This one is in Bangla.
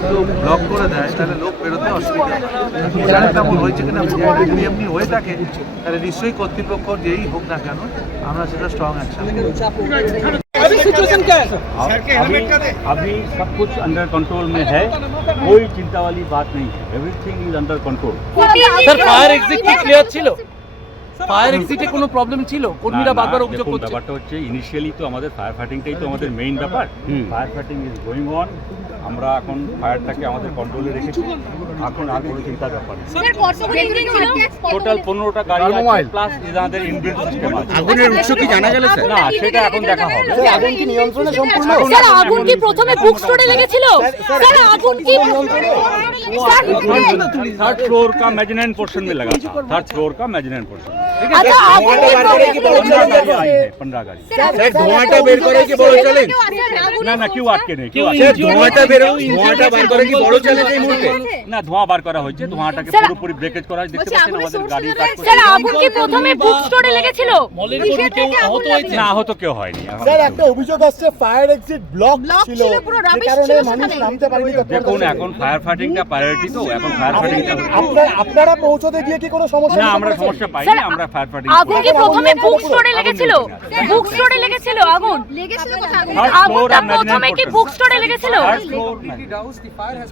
কেউ ব্লক করে দেয় তাহলে লোক বেরোতে অসুবিধা জানেন তেমন হয়েছে কিনা আমি জানি না। যদি এমনি হয়ে থাকে তাহলে নিশ্চয়ই কর্তৃপক্ষ যেই হোক না কেন আমরা সেটা স্ট্রং অ্যাকশন अभी सिचुएशन क्या है सर अभी अभी सब कुछ अंडर कंट्रोल में है कोई चिंता वाली बात नहीं है everything is under control sir fire exit কি ক্লিয়ার ছিল ফায়ার এক্সিটে কোনো প্রবলেম ছিল কর্মীরা বারবার অভিযোগ করছে ব্যাপারটা হচ্ছে ইনিশিয়ালি তো আমাদের ফায়ার ফাইটিংটাই তো আমাদের মেইন ব্যাপার fire fighting is going on আমরা এখন ফায়ারটাকে আমাদের কন্ট্রোলে রেখেছি এখন আর কোনো চিন্তার ব্যাপার নেই স্যার কতগুলো ইউনিট ছিল টোটাল পনেরোটা গাড়ি আছে প্লাস আমাদের ইনবিল্ট সিস্টেম আছে আগুনের উৎস কি জানা গেল স্যার না সেটা এখন দেখা হবে আগুন কি নিয়ন্ত্রণে সম্পূর্ণ স্যার আগুন কি প্রথমে বুক স্টোরে লেগেছিল স্যার আগুন কি স্যার थर्ड फ्लोर का मेजनाइन पोर्शन में लगा था थर्ड फ्लोर का मेजनाइन पोर्शन কেউ হয়নি একটা অভিযোগ ফায়ার মানুষ এখন ফায়ার এখন আপনারা পৌঁছতে গিয়ে কি কোনো সমস্যা আমরা সমস্যা পাইনি আমরা ফায়ার ফাইটিং আগুন কি প্রথমে বুক স্টোরে লেগেছিল? বুক স্টোরে লেগেছিল আগুন? ফ্লোর আগুনটা প্রথমে কি বুক স্টোরে লেগেছিল?